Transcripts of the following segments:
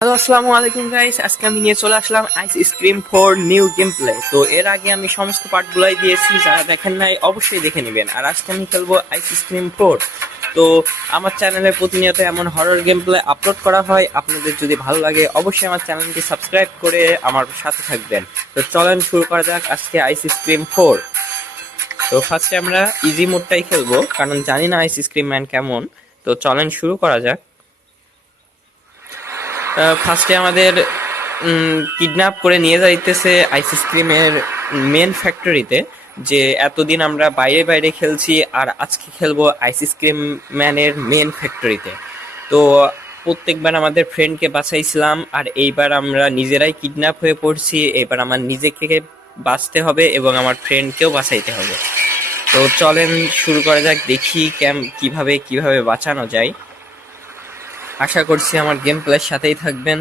Hello, আসসালামু আলাইকুম guys. আজকে আমি নিয়ে চলে আসলাম আইস স্ক্রিম 4 নিউ গেম প্লে। তো এর আগে আমি সমস্ত পার্টগুলাই দিয়েছি, যারা দেখেন নাই অবশ্যই দেখে নেবেন। আর আজকে আমি খেলবো আইস স্ক্রিম 4। তো আমার চ্যানেলে প্রতিনিয়ত এমন হরর গেম প্লে আপলোড করা হয়। আপনাদের যদি ভালো লাগে অবশ্যই আমার চ্যানেলটি সাবস্ক্রাইব করে আমার সাথে থাকবেন। তো চলেন শুরু করা যাক আজকে আইস স্ক্রিম 4। তো ফার্স্টে আমরা ইজি মোডটাই খেলবো, কারণ জানি না আইস স্ক্রিম ম্যান কেমন। তো চলেন শুরু করা যাক। ফার্স্টে আমাদের কিডন্যাপ করে নিয়ে যাইতেছে আইসক্রিমের মেন ফ্যাক্টরিতে। যে এতদিন আমরা বাইরে বাইরে খেলছি, আর আজকে খেলবো আইসক্রিম ম্যানের মেন ফ্যাক্টরিতে। তো প্রত্যেকবার আমাদের ফ্রেন্ডকে বাঁচাইছিলাম, আর এইবার আমরা নিজেরাই কিডন্যাপ হয়ে পড়ছি। এবার আমার নিজেকে বাঁচতে হবে এবং আমার ফ্রেন্ডকেও বাঁচাইতে হবে। তো চলেন শুরু করা যাক, দেখি কিভাবে কিভাবে বাঁচানো যায়। আশা করছি আমার গেম প্লের সাথেই থাকবেন।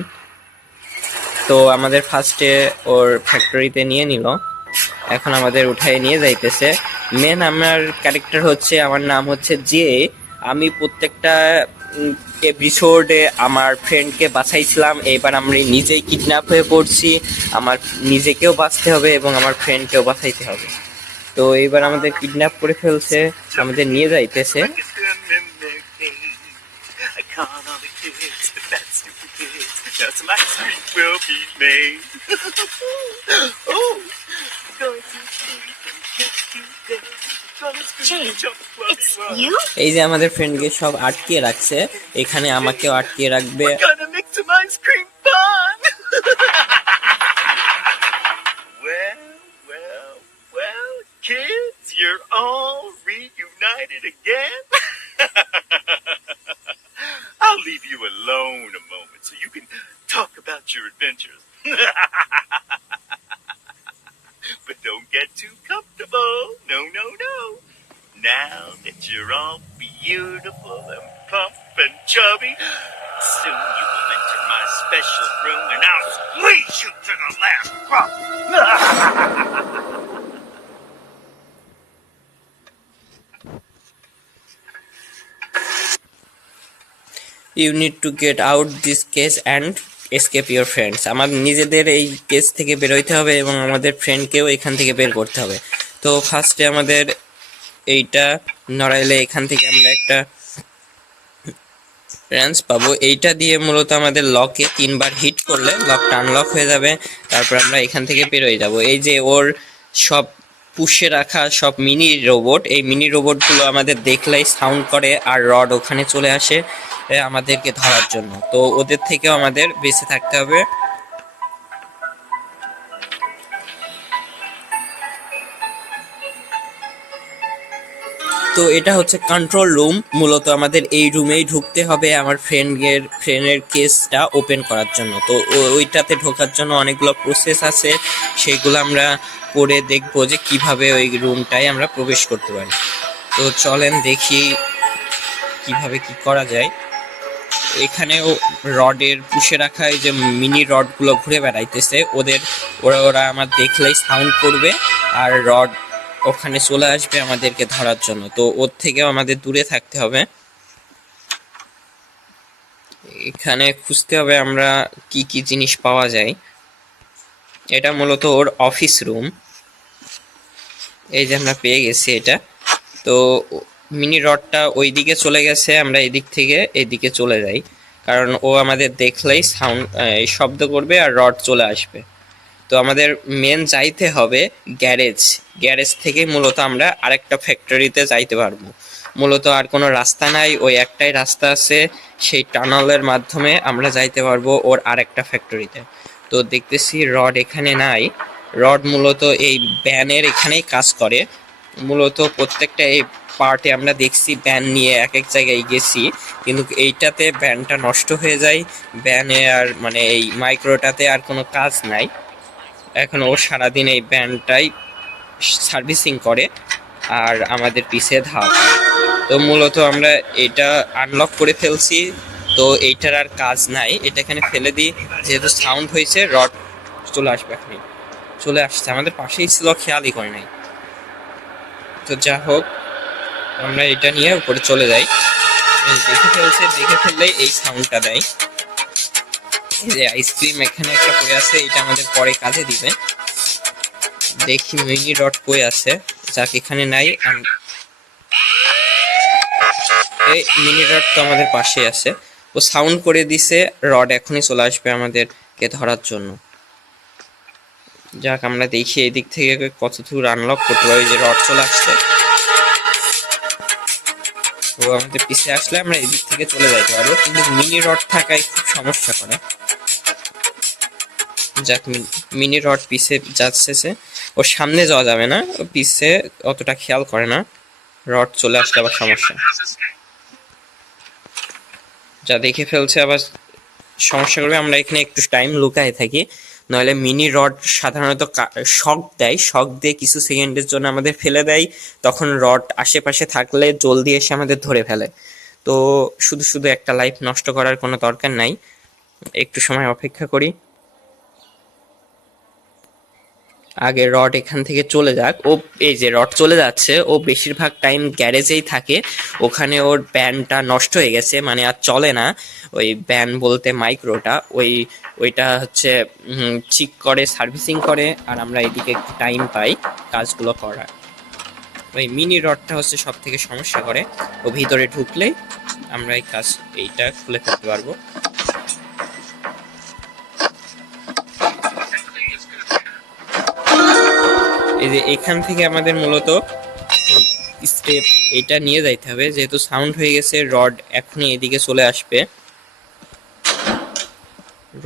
তো আমাদের ফার্স্টে ওর ফ্যাক্টরিতে নিয়ে নিল, এখন আমাদের উঠায় নিয়ে যাইতেছে। মেন আমার ক্যারেক্টার হচ্ছে, আমার নাম হচ্ছে জে। আমি প্রত্যেকটা এপিসোডে আমার ফ্রেন্ডকে বাঁচাইছিলাম, এবার আমি নিজেই কিডন্যাপ হয়ে পড়ছি। আমার নিজেকেও বাঁচতে হবে এবং আমার ফ্রেন্ডকেও বাঁচাইতে হবে। তো এইবার আমাদের কিডন্যাপ করে ফেলছে, আমাদের নিয়ে যাইতেছে। এই যে আমাদের ফ্রেন্ডকে সব আটকিয়ে রাখছে, এখানে আমাকেও আটকিয়ে রাখবে। Kids, you're all reunited again? I'll leave you alone a moment so you can talk about your adventures. But don't get too comfortable. No, no, no. Now that you're all beautiful and plump and chubby, soon you will enter my special room and I'll squeeze you to the last drop. You need to get out this case and escape your friends. আমাদের নিজেদের এই case থেকে বেরোইতে হবে এবং আমাদের ফ্রেন্ডকেও এখান থেকে বের করতে হবে। তো ফার্স্টে আমাদের এইটা নড়াইলে এখান থেকে আমরা একটা র্যান্স পাবো। এইটা দিয়ে মূলত আমাদের লকে 3বার হিট করলে লকটা আনলক হয়ে যাবে। তারপর আমরা এখান থেকে বেরোয় যাব। এই যে ওর সব পুষে রাখা সব মিনি রোবট, এই মিনি রোবটগুলো আমাদের দেখলেই সাউন্ড করে, আর রড ওখানে চলে আসে আমাদেরকে ধরার জন্য। তো ওদের থেকেও আমাদের বেঁচে থাকতে হবে। তো এটা হচ্ছে কন্ট্রোল রুম। মূলত আমাদের এই রুমেই ঢুকতে হবে আমার ফ্রেন্ডের কেসটা ওপেন করার জন্য। তো ওইটাতে ঢোকার জন্য অনেকগুলো প্রসেস আছে, সেইগুলো আমরা করে দেখবো যে কিভাবে ওই রুমটায় আমরা প্রবেশ করতে পারি। তো চলেন দেখি কিভাবে কি করা যায়। এখানেও রডের পুষে রাখা এই যে মিনি রডগুলো ঘুরে বেড়াইতেছে, ওরা আমার দেখলেই সাউন্ড করবে, আর রড ওখানে চলে আসবে আমাদেরকে ধরার জন্য। তো ওর থেকেও আমাদের দূরে থাকতে হবে। এখানে খুঁজতে হবে আমরা কি কি জিনিস পাওয়া যায়। এটা মূলত ওর অফিস রুম। এই যে আমরা পেয়ে গেছি এটা। তো মিনি রডটা ওই দিকে চলে গেছে, আমরা এদিক থেকে এদিকে চলে যাই, কারণ ও আমাদের দেখলেই শব্দ করবে আর রড চলে আসবে। তো আমাদের মেন যাইতে হবে গ্যারেজ থেকে মূলত আমরা আরেকটা ফ্যাক্টরিতে যাইতে পারবো। মূলত আর কোনো রাস্তা নাই, ওই একটাই রাস্তা আছে, সেই টানেলের মাধ্যমে আমরা যাইতে পারবো ওর আরেকটা ফ্যাক্টরিতে। তো দেখতেছি রড এখানে নাই। রড মূলত এই ব্যানের এখানেই কাজ করে। মূলত প্রত্যেকটা এই পার্টে আমরা দেখছি ব্যান নিয়ে এক এক জায়গায় গেছি, কিন্তু এইটাতে ব্যানটা নষ্ট হয়ে যায়। ব্যানে আর মানে এই মাইক্রোটাতে আর কোনো কাজ নাই। এখন ও সারাদিন এই ব্যান্ডটাই সার্ভিসিং করে আর আমাদের পিছে ধাপ। তো মূলত আমরা এটা আনলক করে ফেলছি। তো এইটার আর কাজ নাই, এটা এখানে ফেলে দিই। যেহেতু সাউন্ড হয়েছে রড চলে আসবে, এখনই চলে আসছে, আমাদের পাশেই ছিল, খেয়ালই করে নাই। তো যা হোক, আমরা এটা নিয়ে উপরে চলে যাই। দেখে ফেললেই এই সাউন্ডটা দেয়। এই যে আইসক্রিম এখানে একটা পড়ে আছে, এটা আমাদের পরে কাজে দিবে। দেখি মিনি রড কই আছে, যাক এখানে নাই। এই মিনি রড তো আমাদের পাশে আছে, ও সাউন্ড করে দিছে রড এখনই চলে আসবে আমাদেরকে ধরার জন্য। যাক আমরা দেখি এই দিক থেকে কত দূর আনলক করতে পারি। যে রড চলে আসছে, ও আমাদের পিছে আসলে আমরা এই দিক থেকে চলে যাইতে পারবো, কিন্তু মিনি রড থাকায় খুব সমস্যা করে। যাক মিনি রড পিছে যাচ্ছে, ওর সামনে যাওয়া যাবে না, ও পিছে অতটা খেয়াল করে না। রড চলে আসলে আবার সমস্যা, যা দেখে ফেলছে আবার সমস্যা করবে। আমরা এখানে একটু টাইম লুকায় থাকি, নইলে মিনি রড সাধারণত শক দেয়, শক দিয়ে কিছু সেকেন্ডের জন্য আমাদের ফেলে দেয়। তখন রড আশেপাশে থাকলে জলদি এসে আমাদের ধরে ফেলে। তো শুধু শুধু একটা লাইফ নষ্ট করার কোনো দরকার নাই, একটু সময় অপেক্ষা করি। আগে রড এখান থেকে চলে যাক। ও এই যে রড চলে যাচ্ছে, ও বেশিরভাগ টাইম গ্যারেজেই থাকে। ওখানে ওর ব্যান্ডটা নষ্ট হয়ে গেছে, মানে আর চলে না। ওই ব্যান্ড বলতে মাইক্রোটা, ওইটা হচ্ছে ঠিক করে, সার্ভিসিং করে, আর আমরা এদিকে একটু টাইম পাই কাজগুলো করার। ওই মিনি রডটা হচ্ছে সব থেকে সমস্যা করে, ও ভিতরে ঢুকলেই আমরা এইটা খুলে ফেলতে পারবো। এই যে এখান থেকে আমাদের মূলত স্টেপ এটা নিয়ে যাইতে হবে, যেহেতু সাউন্ড হয়ে গেছে। রড এখনই এদিকে চলে আসবে,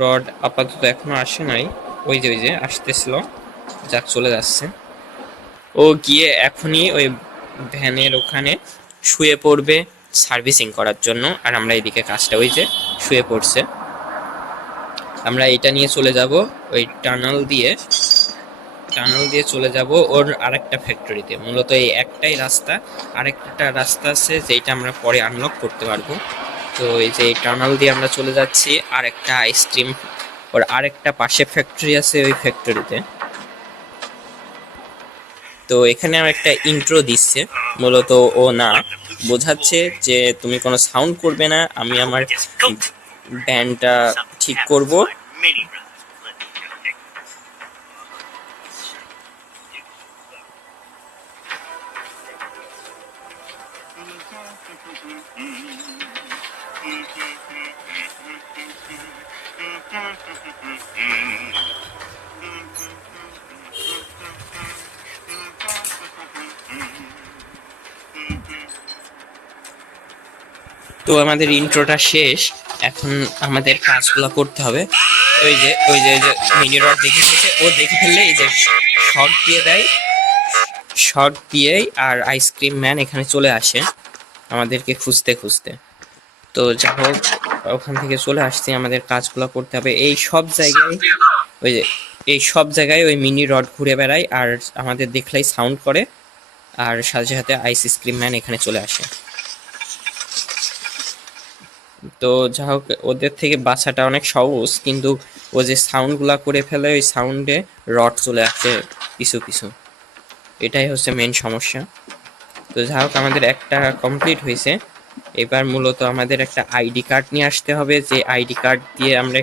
রড আপাতত এখনো আসে নাই। ওই যে আসতেছিল, যাক চলে যাচ্ছে। ও গিয়ে এখনই ওই ভ্যানের ওখানে শুয়ে পড়বে সার্ভিসিং করার জন্য, আর আমরা এদিকে কাজটা, ওই যে শুয়ে পড়ছে। আমরা এটা নিয়ে চলে যাব ওই টানেল দিয়ে চলে যাব ওর আরেকটা ফ্যাক্টরিতে। মূলত এই একটাই রাস্তা, আরেকটা রাস্তা আছে যেটা আমরা পরে আনলক করতে পারবো। তো এই যে এই টানেল দিয়ে আমরা চলে যাচ্ছি আরেকটা আইসক্রিম, ওর আরেকটা পাশে ফ্যাক্টরি আছে, ওই ফ্যাক্টরিতে। তো এখানে আমার একটা ইন্ট্রো দিচ্ছে, মূলত ও না বোঝাচ্ছে যে তুমি কোনো সাউন্ড করবে না, আমি আমার ব্যান্ডটা ঠিক করব। তো আমাদের ইন্ট্রোটা শেষ, এখন আমাদের কাজগুলো করতে হবে। ওই যে মিনি রড দেখে ফেলছে, ও দেখে ফেললে এই যে শর্ট দিয়ে দেয়, শর্ট দিয়েই আর আইসক্রিম ম্যান এখানে চলে আসে আমাদেরকে খুঁজতে খুঁজতে। তো যা হোক ওখান থেকে চলে আসছি, আমাদের কাজগুলো করতে হবে। এই সব জায়গায় ওই মিনি রড ঘুরে বেড়ায়, আর আমাদের দেখলেই সাউন্ড করে, আর সাথে সাথে আইসক্রিম ম্যান এখানে চলে আসে। তো যা হোক ওদের থেকে বাঁচাটা অনেক সহজ, কিন্তু ও যে সাউন্ডগুলা করে ফেলে, ওই সাউন্ডে রড চলে আসে পিছু পিছু, এটাই হচ্ছে মেন সমস্যা। তো যা হোক আমাদের একটা কমপ্লিট হয়েছে। এবার মূলত আমাদের একটা আইডি কার্ড নিয়ে আসতে হবে, যে আইডি কার্ড দিয়ে আমরা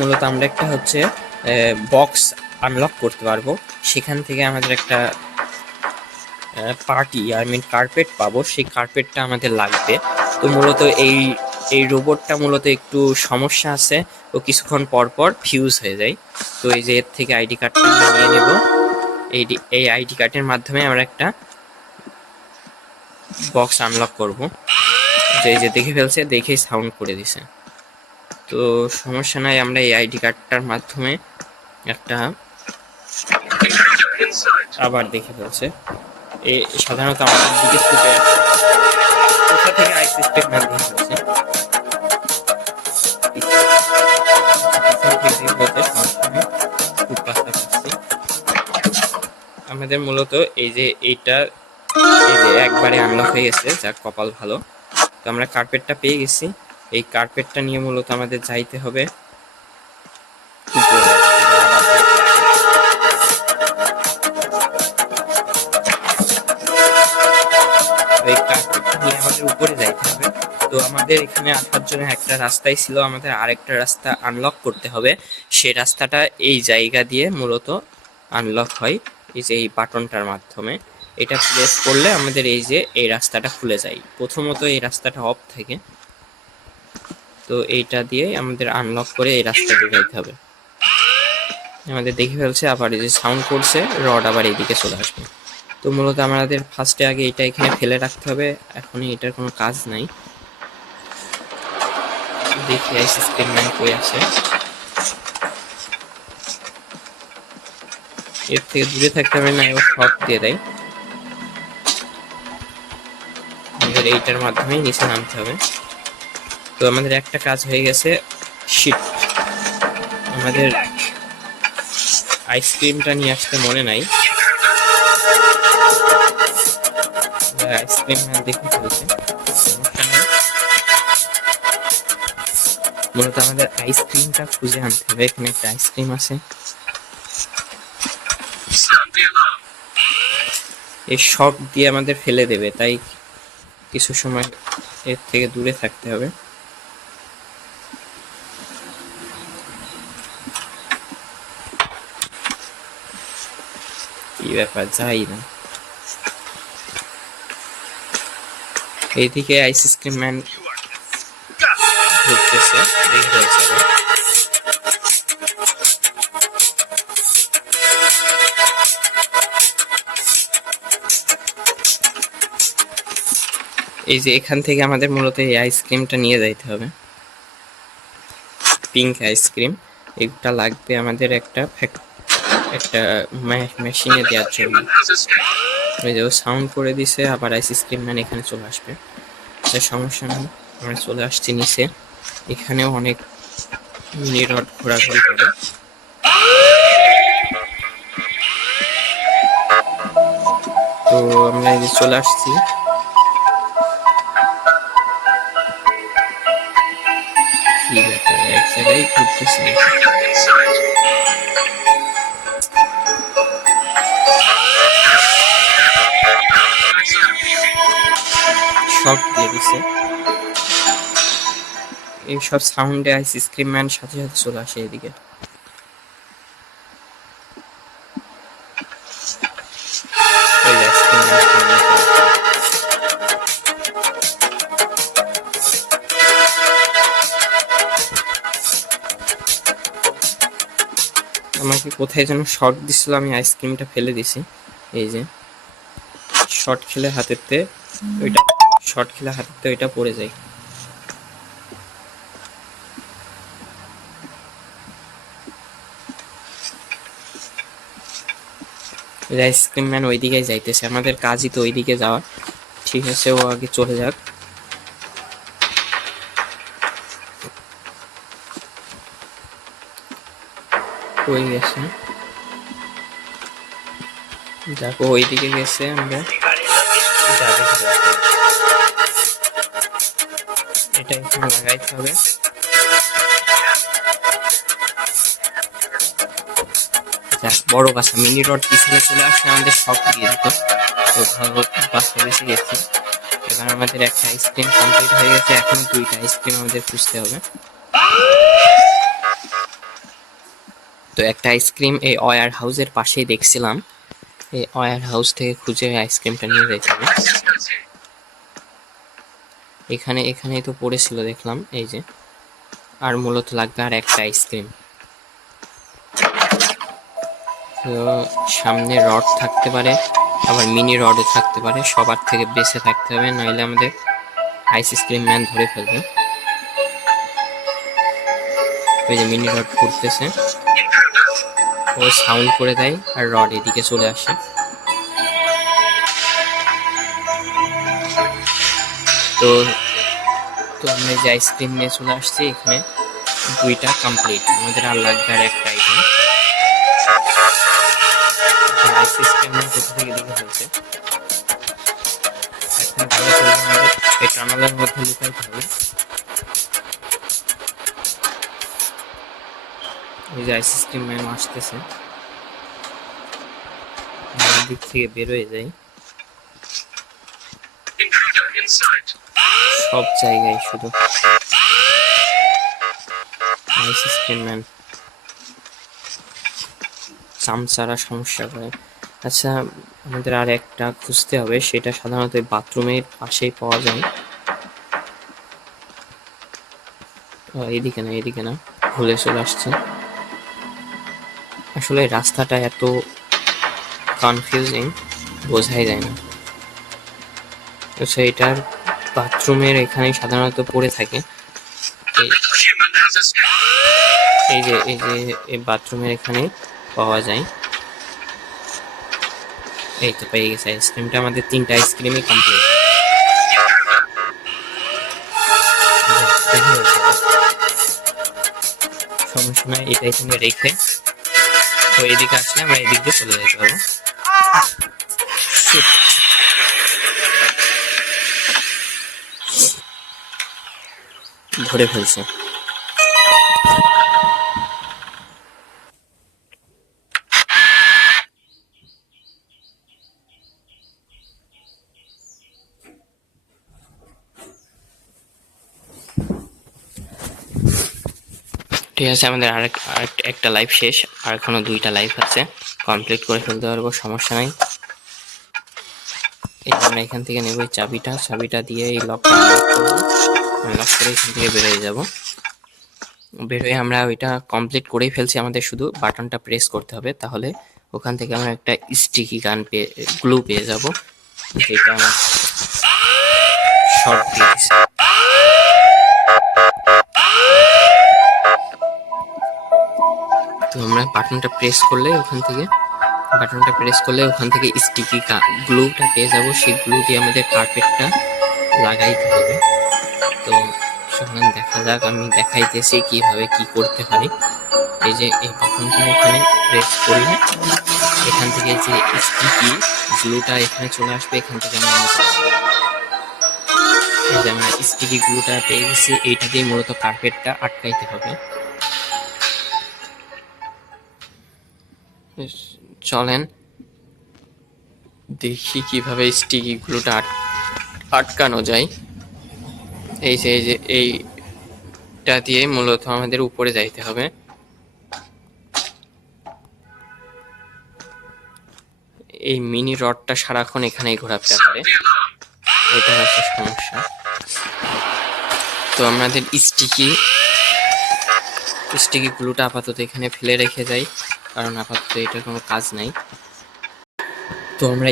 মূলত আমরা একটা হচ্ছে বক্স আনলক করতে পারবো। সেখান থেকে আমাদের একটা কার্পেট পাবো, সেই কার্পেটটা আমাদের লাগবে। তো মূলত এই রোবটটা মূলত একটু সমস্যা আছে, ও কিছুক্ষণ পর পর ফিউজ হয়ে যায়। তো এই যে এর থেকে আইডি কার্ডটা আমরা নিয়ে নেব। এই আইডি কার্ডের মাধ্যমে আমরা একটা বক্স আনলক করব। এই যে দেখে ফেলছে, দেখেই সাউন্ড করে দিছে। তো সমস্যা নাই, আমরা এই আইডি কার্ডটার মাধ্যমে একটা আবার দেখে ফেলছে। সাধারণত আমাদের দিকে ছুটে আসে, কোথা থেকে আইসিস্টেম ম্যান দেখে ফেলছে। আমাদের মূলত এই যে একবারে আনলক হয়ে গেছে, যাক কপাল ভালো। তো আমরা কার্পেটটা পেয়ে গেছি, এই কার্পেটটা নিয়ে মূলত আমাদের যাইতে হবে উপরে। তো এই কার্পেটটা নিয়ে আমাদের উপরে যাইতে হবে। তো আমাদের এখানে আসার জন্য একটা রাস্তাই ছিল, আমাদের আরেকটা রাস্তা আনলক করতে হবে। সেই রাস্তাটা এই জায়গা দিয়ে মূলত আনলক হয়, এই যে এই বাটনটার মাধ্যমে। এটা প্রেস করলে আমাদের এই যে এই রাস্তাটা খুলে যায়। প্রথমত এই রাস্তাটা অফ থাকে, তো এইটা দিয়ে আমাদের আনলক করে এই রাস্তাতে যাইতে হবে। আমাদের দেখে ফেলছে, আবার এই যে সাউন্ড করছে, রড আবার এইদিকে চলে আসবে। তো মূলত আমাদের ফার্স্টে আগে এটা এখানে ফেলে রাখতে হবে, এখনই এটার কোনো কাজ নাই। দেখি আইসি স্ক্রিনম্যান কই আছে। এর থেকে দূরে থাকতে হবে, না ও শর্ট দিয়ে দেয়। আমাদের এইটার মাধ্যমেই নিচে নামতে হবে। তো আমাদের একটা কাজ হয়ে গেছে। শিট, আমাদের আইসক্রিমটা নিয়ে আসতে মনে নাই। আইসক্রিম দেখে ফেলছে, মূলত আমাদের আইসক্রিমটা খুঁজে আনতে হবে। এখানে একটা আইসক্রিম আছে, এই শক দিয়ে আমাদের ফেলে দেবে, তাই কিছু সময় এর থেকে দূরে থাকতে হবে। কি ব্যাপার, যাই না। এইদিকে আইসক্রিম ম্যান ঘুরতেছে, দেখে ফেলছে। এই যে এখান থেকে আমাদের মূলত এই আইসক্রিমটা নিয়ে যাইতে হবে, পিঙ্ক আইসক্রিম। এটা লাগবে আমাদের একটা মেশিনে দেওয়ার জন্য। ওই যে ও সাউন্ড করে দিছে, আবার আইসক্রিম ম্যান এখানে চলে আসবে। সমস্যা নেই, আমরা চলে আসছি নিচে। এখানেও অনেক মিনি রড ঘোরাঘুরি করে। তো আমরা এই যে চলে আসছি। কি ব্যাপার, এক জায়গায় ঘুরতেছি। শক দিয়ে দিছে, এইসব সাউন্ডে আইসক্রিম ম্যান সাথে সাথে চলে আসে এদিকে। আমাকে কোথায় যেন শর্ট দিছিল, আমি আইসক্রিমটা ফেলে দিছি। এই যে শর্ট খেলে হাতেতে ওইটা পড়ে যায়। আইসক্রিম ম্যান ওইদিকে যাইতেছে, আমাদের কাজই তো ওইদিকে যাওয়া। ঠিক আছে, ও আগে চলে যাক। কই গেছে, দেখো ওইদিকে গেছে। আমরা এটা এখানে লাগাইতে হবে। বড় গাছা মিনি রড পিছনে চলে আসলে আমাদের সব দিয়ে দিত। তো ভালো বাচ্চা বেশি গেছে। এবার আমাদের একটা আইসক্রিম কমপ্লিট হয়ে গেছে, এখন দুইটা আইসক্রিম আমাদের খুঁজতে হবে। তো একটা আইসক্রিম এই ওয়্যার হাউসের পাশেই দেখছিলাম, এই ওয়্যার হাউস থেকে খুঁজে আইসক্রিমটা নিয়ে যেতে হবে। এখানেই তো পড়েছিল দেখলাম, এই যে। আর মূলত লাগবে আর একটা আইসক্রিম। তো সামনে রড থাকতে পারে, আবার মিনি রডও থাকতে পারে, সবার থেকে বেঁচে থাকতে হবে, নইলে আমাদের আইসক্রিম ম্যান ধরে ফেলবে। ওই যে মিনি রড ঘুরতেছে, ও সাউন্ড করে দেয় আর রড এদিকে চলে আসে। তো আমরা যে আইসক্রিম নিয়ে চলে আসছি, এখানে দুইটা কমপ্লিট, আমাদের আর লাগবে আর একটা আইটেম। আইসক্রিম কোথা থেকে দেখে ফেলছে, এখন ভালো চলবে, আমাদের এই টানেলের মধ্যে লুকাইতে হবে। এই যে আইসক্রিম ম্যান আসতেছে, দিক থেকে বের হয়ে যায়। সব জায়গায় শুধু ম্যান চামচারা সমস্যা করে। আচ্ছা, আমাদের আর একটা খুঁজতে হবে, সেটা সাধারণত বাথরুমের পাশেই পাওয়া যায়। এদিকে না, এদিকে না, ভুলে চলে আসছে। আসলে রাস্তাটা এত কনফিউজিং, বোঝাই যায় না। আচ্ছা, এটার বাথরুমের এখানেই সাধারণত পড়ে থাকে। এই বাথরুমের এখানে পাওয়া যায়। এই তো পেয়ে গেছে আইসক্রিমটা। আমাদের 3টা আইসক্রিমই কমপ্লিট। সমস্যা নয়, এটা এখানে রেখে তো এদিকে আসলে আমরা এদিক দিয়ে চলে যেতে পারবো। ধরে ফেলছে। ঠিক আছে, আমাদের একটা লাইফ শেষ, আর এখনো 2টা লাইফ আছে, কমপ্লিট করে ফেলতে পারবো, সমস্যা নাই। আমরা এখান থেকে নেব এই চাবিটা দিয়ে এই লকটা আনলক করে এখান থেকে বেরোয় যাব। বেরোয় আমরা ওইটা কমপ্লিট করেই ফেলছি, আমাদের শুধু বাটনটা প্রেস করতে হবে, তাহলে ওখান থেকে আমরা একটা স্টিকি গ্লু পেয়ে যাব, যেটা আমার শর্ট দিয়ে দিছে। তো আমরা বাটনটা প্রেস করলে ওখান থেকে স্টিকি গ্লুটা পেয়ে যাব। সেই গ্লু দিয়ে আমাদের কার্পেটটা লাগাইতে হবে। তো সেখানে দেখা যাক, আমি দেখাইতেছি কিভাবে কি করতে হয়। এই যে এই বাটনটা এখানে প্রেস করলে এখান থেকে যে স্টিকি গ্লুটা এখানে চলে আসবে, এখান থেকে আমরা এই যে আমরা স্টিকি গ্লুটা পেয়ে গেছি, এইটা দিয়ে মূলত কার্পেটটা আটকাইতে হবে। চলেন দেখি কিভাবে স্টিকি গ্লুটা আটকানো যায়। এই যে এইটা দিয়ে মূলত আমাদের উপরে যাইতে হবে। এই মিনি রডটা সারাক্ষণ এখানেই ঘোরাফেরা করে, এটা হচ্ছে সমস্যা। তো আমাদের স্টিকি গ্লুটা আপাতত এখানে ফেলে রেখে যাই, কারণ আপাতত এটার কোনো কাজ নাই। তো আমরা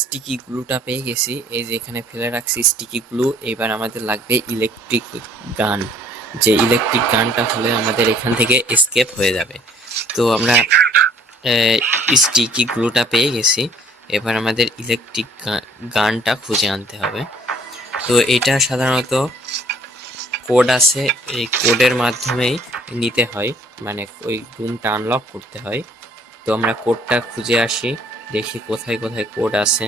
স্টিকি গ্লুটা পেয়ে গেছি, এই যে এখানে ফেলে রাখছি স্টিকি গ্লু। এবার আমাদের লাগবে ইলেকট্রিক গান, যে ইলেকট্রিক গানটা হলে আমাদের এখান থেকে এসকেপ হয়ে যাবে। তো আমরা স্টিকি গ্লুটা পেয়ে গেছি, এবার আমাদের ইলেকট্রিক গানটা খুঁজে আনতে হবে। তো এটা সাধারণত কোড আছে, এই কোডের মাধ্যমেই নিতে হয়, মানে ওই রুমটা আনলক করতে হয়। তো আমরা কোডটা খুঁজে আসি, দেখি কোথায় কোথায় কোড আছে।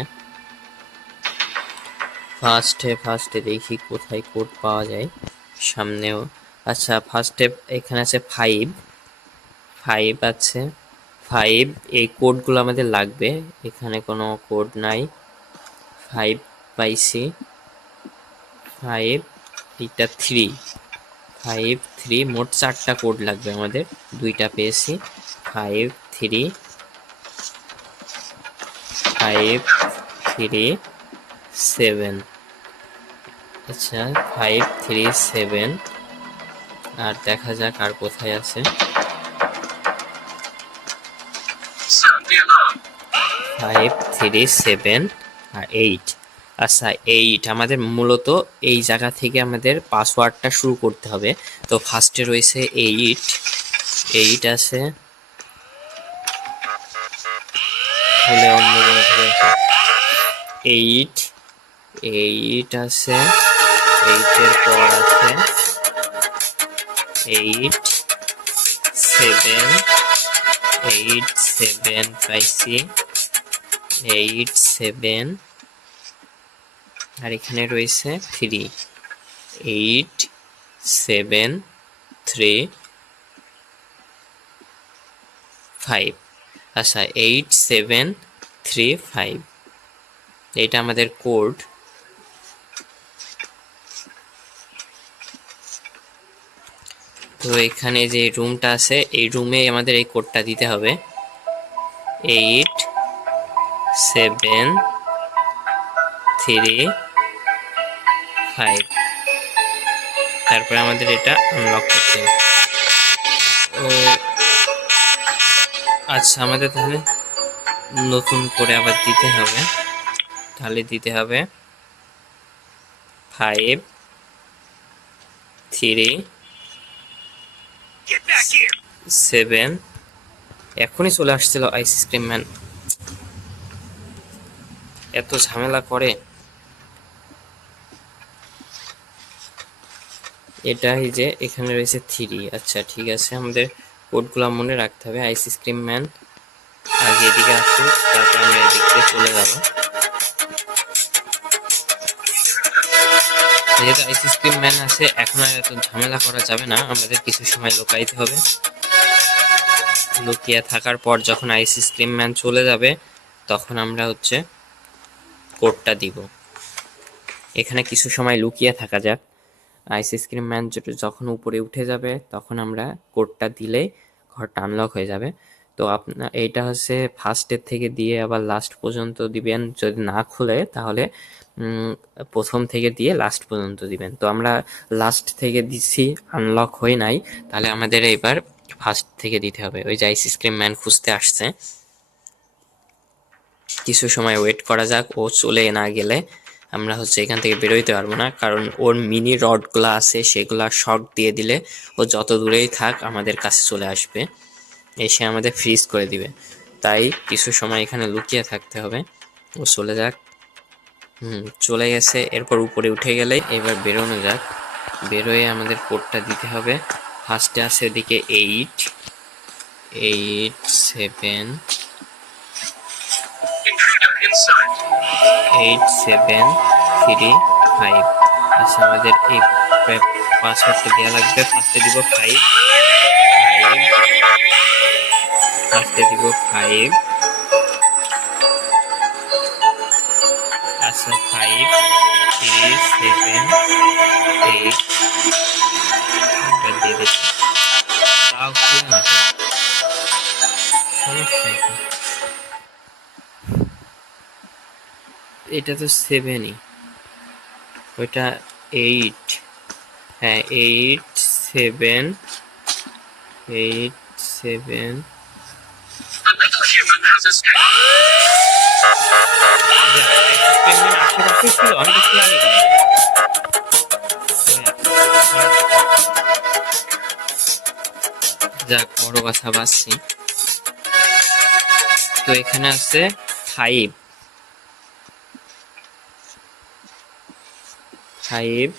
ফার্স্টে দেখি কোথায় কোড পাওয়া যায় সামনেও। আচ্ছা, ফার্স্টে এখানে আছে 5 আছে, 5 এই কোডগুলো আমাদের লাগবে। এখানে কোনো কোড নাই। 5 পাইছি, 5 এটা 3 মোট 4টা কোড লাগবে আমাদের, 2টা পেয়েছি। 5 3 7। আচ্ছা, 5 3 7। আর দেখা যাক আর কোথায় আছে। 5 3 7 আর 8। আচ্ছা, 8 আমাদের মূলত এই জায়গা থেকে আমাদের পাসওয়ার্ডটা শুরু করতে হবে। তো ফার্স্টে রয়েছে 8 আছে, ভুলে অন্য কোনো থেকে 8 আছে, 8-এর পর আছে 8 7 পাইছি, 8 7। আর এখানে রয়েছে 8 7 3 5। আচ্ছা, 8 7 3 5 এটা আমাদের কোড। তো এখানে যে রুমটা আছে এই রুমে আমাদের এই কোডটা দিতে হবে 873 তারপরে আমাদের এটা আনলক করতে হবে। ও আচ্ছা, আমাদের তাহলে নতুন করে আবার দিতে হবে। তাহলে দিতে হবে 537। এখনই চলে আসছিল আইসক্রিম ম্যান, এত ঝামেলা করে। এটাই যে এখানে রয়েছে 3। আচ্ছা ঠিক আছে, আমাদের কোডগুলো মনে রাখতে হবে। আইসক্রিম ম্যান আগে এদিকে আসুক, তারপর আমরা এদিক দিয়ে চলে যাব। যেহেতু আইসক্রিম ম্যান আছে, এখন আর এত ঝামেলা করা যাবে না, আমাদের কিছু সময় লুকাইতে হবে। লুকিয়ে থাকার পর যখন আইসক্রিম ম্যান চলে যাবে তখন আমরা হচ্ছে কোডটা দিব। এখানে কিছু সময় লুকিয়ে থাকা যাক। আইসক্রিম ম্যান যখন উপরে উঠে যাবে তখন আমরা কোডটা দিলেই ঘরটা আনলক হয়ে যাবে। তো আপনার এইটা হচ্ছে ফার্স্টের থেকে দিয়ে আবার লাস্ট পর্যন্ত দিবেন। যদি না খুলে তাহলে প্রথম থেকে দিয়ে লাস্ট পর্যন্ত দিবেন। তো আমরা লাস্ট থেকে দিচ্ছি, আনলক হয়ে নাই, তাহলে আমাদের এবার ফার্স্ট থেকে দিতে হবে। ওই যে আইসক্রিম ম্যান খুঁজতে আসছে, কিছু সময় ওয়েট করা যাক। ও চলে না গেলে আমরা হচ্ছে এখান থেকে বেরোইতে পারবো না, কারণ ওর মিনি রডগুলো আছে সেগুলা শক দিয়ে দিলে ও যত দূরেই থাক আমাদের কাছে চলে আসবে, এসে আমাদের ফ্রিজ করে দিবে। তাই কিছু সময় এখানে লুকিয়ে থাকতে হবে। ও চলে যাক। চলে গেছে। এরপর উপরে উঠে গেলে এবার বেরোনো যাক। বেরোয় আমাদের কোডটা দিতে হবে। ফার্স্টে আছে এদিকে 88735। আচ্ছা, আমাদের এই পাসওয়ার্ডটা দেওয়া লাগবে। ফার্স্টে দিব 5, ফার্স্টে দিব 5। আচ্ছা, 5378 দিয়ে দিচ্ছি। তাও খুলে না, সমস্যা কি? এটা তো 7ই, ওইটা 8। হ্যাঁ, 87 আশেপাশে ছিল, আমি তো খেয়ালই করিনি। যাক, বড় কথা বাঁচছি। তো এখানে আছে 5 5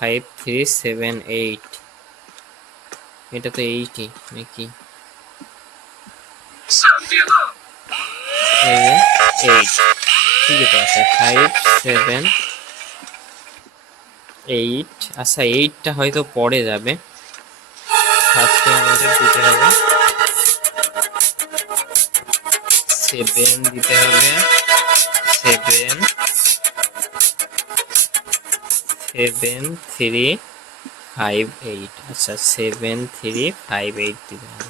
5378। এটা তো 8ই নাকি? 8 ঠিকই তো আছে। 578। আচ্ছা, 8টা হয়তো পরে যাবে। ফার্স্টে আমাদের দিতে হবে 7, দিতে হবে 7358। আচ্ছা, 7358 দিতে হবে।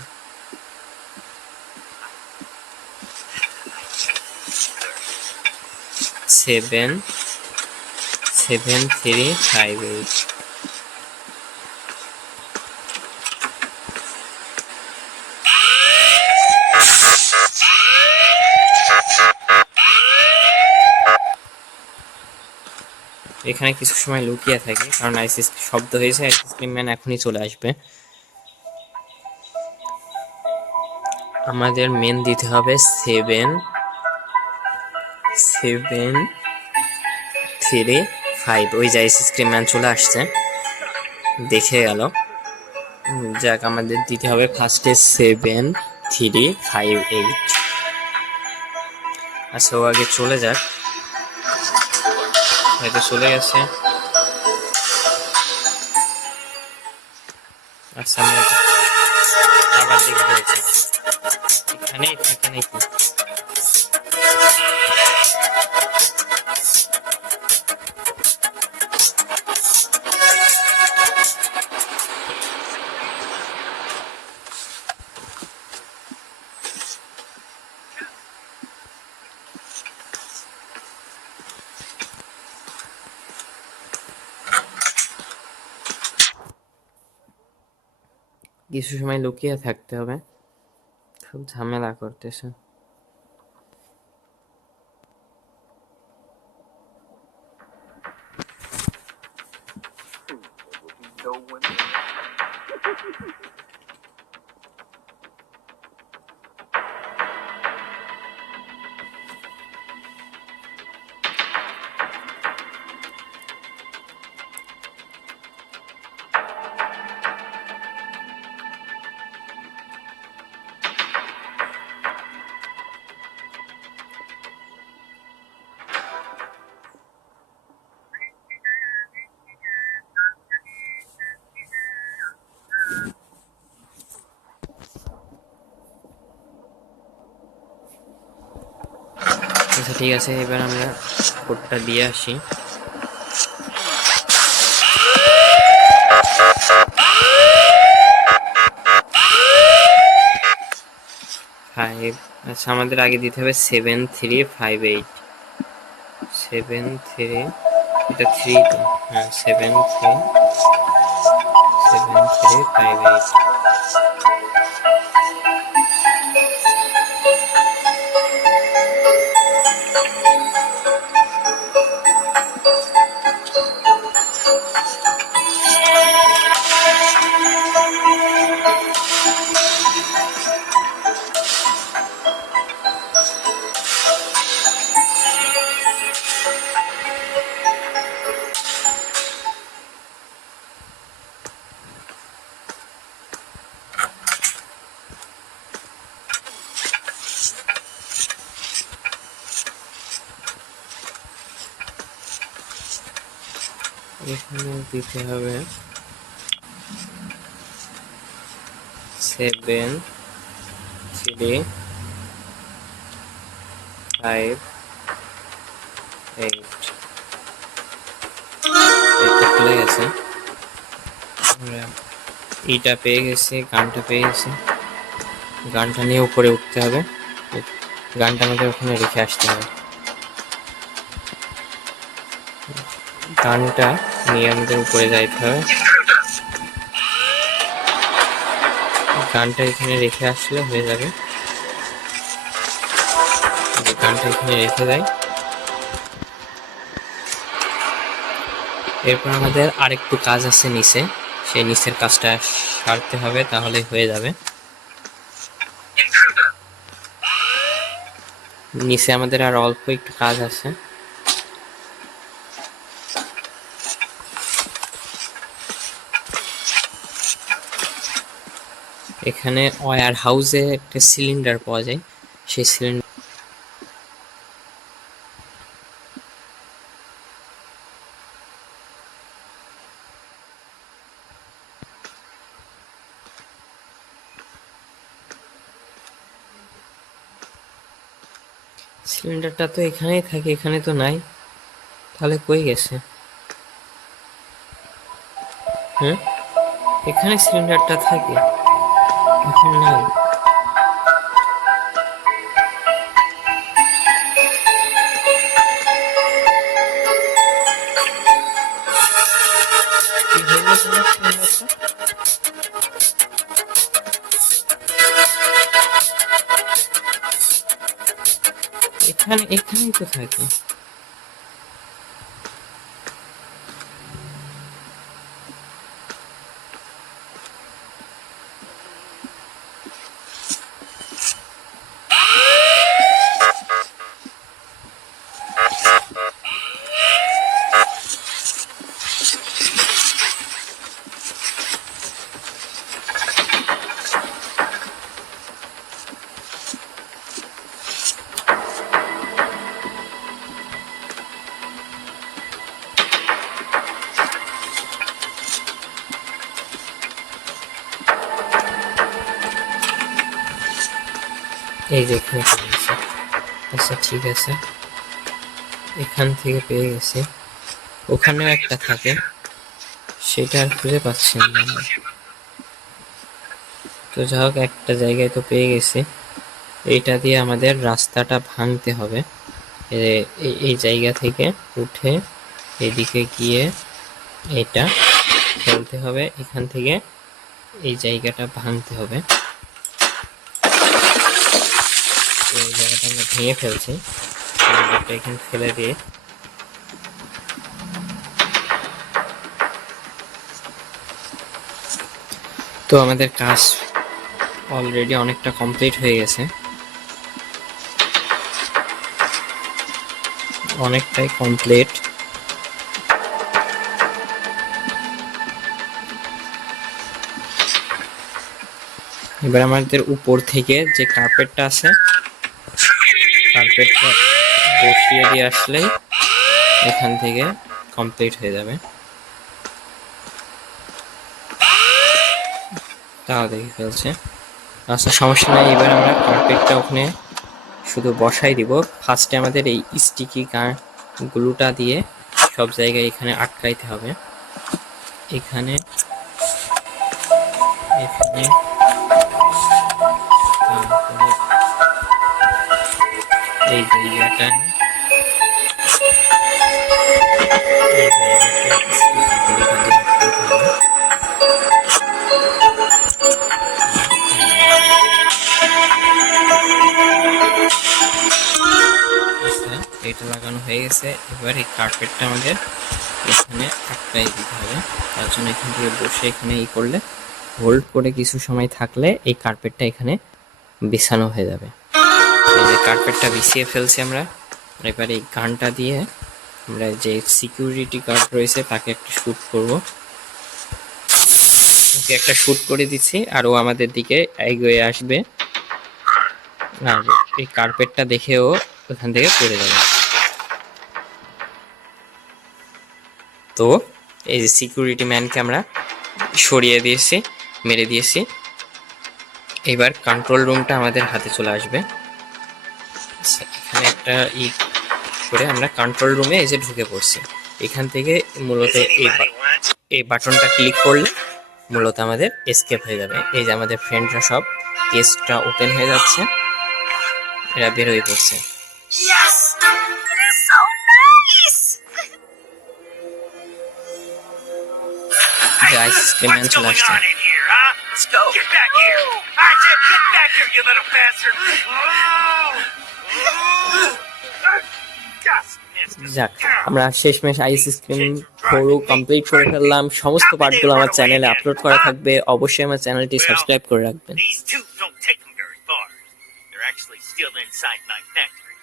7358। এখানে কিছু সময় লুকিয়ে থাকে, কারণ শব্দ হয়েছে, আইসক্রিম ম্যান এখনই চলে আসবে। আমাদের মেন দিতে হবে 7735। ওই যে আইসক্রিম ম্যান চলে আসছে, দেখে গেল। যাক, আমাদের দিতে হবে ফার্স্টে 7375358। আচ্ছা, ও আগে চলে যাক, হয়তো চলে গেছে। আচ্ছা, আমি আবার দেখবো এখানেই থাকে নাকি। কিছু সময় লুকিয়ে থাকতে হবে, খুব ঝামেলা করতেছে। আচ্ছা ঠিক আছে, এবার আমরা কোডটা দিয়ে আসি। আচ্ছা, আমাদের আগে দিতে হবে 7358। 73, এটা 3 তো, হ্যাঁ 7358। এখানে দিতে হবে 7358। এটা খুলে গেছে, আমরা এইটা পেয়ে গেছি, গানটা পেয়ে গেছি। গানটা নিয়ে উপরে উঠতে হবে, গানটা আমাদের ওখানে রেখে আসতে হবে। গানটা নিয়ে আমাদের উপরে যাইতে হবে, গানটা এখানে রেখে আসলে হয়ে যাবে। গানটা এখানে রেখে যাই, এরপর আমাদের আরেকটু কাজ আছে নিচে, সেই নিচের কাজটা সারতে হবে, তাহলে হয়ে যাবে। নিচে আমাদের আর অল্প একটু কাজ আছে। এখানে ওয়্যার হাউসে একটা সিলিন্ডার পাওয়া যায়, সেই সিলিন্ডারটা তো এখানেই থাকে, এখানে তো নাই, তাহলে কই গেছে? হ্যাঁ, এখানে সিলিন্ডারটা থাকে, এখন নাই। এখানেই তো থাকে। এই যে এখানে পেয়ে গেছি। আচ্ছা ঠিক আছে, এখান থেকে পেয়ে গেছি। ওখানেও একটা থাকে, সেটা আর খুঁজে পাচ্ছি না আমরা। তো যা হোক, একটা জায়গায় তো পেয়ে গেছি। এইটা দিয়ে আমাদের রাস্তাটা ভাঙতে হবে। এই জায়গা থেকে উঠে এদিকে গিয়ে এটা ফেলতে হবে, এখান থেকে এই জায়গাটা ভাঙতে হবে। তো এই জায়গাটা আমরা ভেঙে ফেলছি, এটা এখানে ফেলে দিয়ে তো আমাদের কাজ অলরেডি অনেকটা কমপ্লিট হয়ে গেছে, অনেকটাই কমপ্লিট। এবার আমাদের উপর থেকে যে কার্পেটটা আছে, কার্পেটটা বসিয়ে দিয়ে আসলেই এখান থেকে কমপ্লিট হয়ে যাবে। তাও দেখে ফেলছে। আচ্ছা সমস্যা নাই, এবার আমরা কার্পেটটা ওখানে শুধু বসাই দিব। ফার্স্টে আমাদের এই স্টিকি গ্লুটা দিয়ে সব জায়গায় এখানে আটকাইতে হবে। এখানে এখানে তারপরে এই জায়গাটায় স্টিকি গ্লুটা দিয়ে আটকাইতে হবে। আচ্ছা, এটা লাগানো হয়ে গেছে। এবার এই কার্পেটটা আমাদের এখানে আটকাই দিতে হবে। তার জন্য এখান থেকে বসে এখানে করলে, হোল্ড করে কিছু সময় থাকলে এই কার্পেটটা এখানে বিছানো হয়ে যাবে। এই যে কার্পেটটা বিছিয়ে ফেলছি আমরা। এবার এই গানটা দিয়ে আমরা যে সিকিউরিটি গার্ড রয়েছে তাকে একটা শ্যুট করব। ওকে একটা শ্যুট করে দিচ্ছি, আর ও আমাদের দিকে এগিয়ে আসবে, আর এই কার্পেটটা দেখেও ওখান থেকে পড়ে যাবে। তো এই যে সিকিউরিটি ম্যানকে আমরা সরিয়ে দিয়েছি, মেরে দিয়েছি। এবার কন্ট্রোল রুমটা আমাদের হাতে চলে আসবে। এখানে একটা করে আমরা কন্ট্রোল রুমে এই যে ঢুকে পড়ছি। এখান থেকে মূলত এই বাটনটা ক্লিক করলে মূলত আমাদের এসকেপ হয়ে যাবে। এই যে আমাদের ফ্রেন্ডরা সব কেসটা ওপেন হয়ে যাচ্ছে, এরা বের হয়ে পড়ছে। Yes! It is so nice! Ice cream man What's চলে going আসছে। on in here, huh? Let's go. Get back here. I said get back here, you little bastard. Just missed it. যাক, আমরা শেষমেশ আইসক্রিম ফোরও কমপ্লিট করে ফেললাম। সমস্ত পার্টগুলো আমার চ্যানেলে আপলোড করা থাকবে, অবশ্যই আমার চ্যানেলটি সাবস্ক্রাইব করে রাখবেন। These two don't take them very far. They're actually still inside my factory.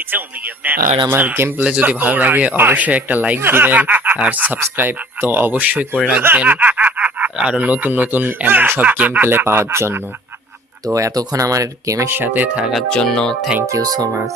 It's only a matter আর of আমার time গেম প্লে যদি ভালো before লাগে I find অবশ্যই একটা লাইক দিবেন, আর সাবস্ক্রাইব তো অবশ্যই করে রাখবেন আরো নতুন নতুন এমন সব গেম প্লে পাওয়ার জন্য। তো এতক্ষণ আমার গেমের সাথে থাকার জন্য থ্যাংক ইউ সো মাচ।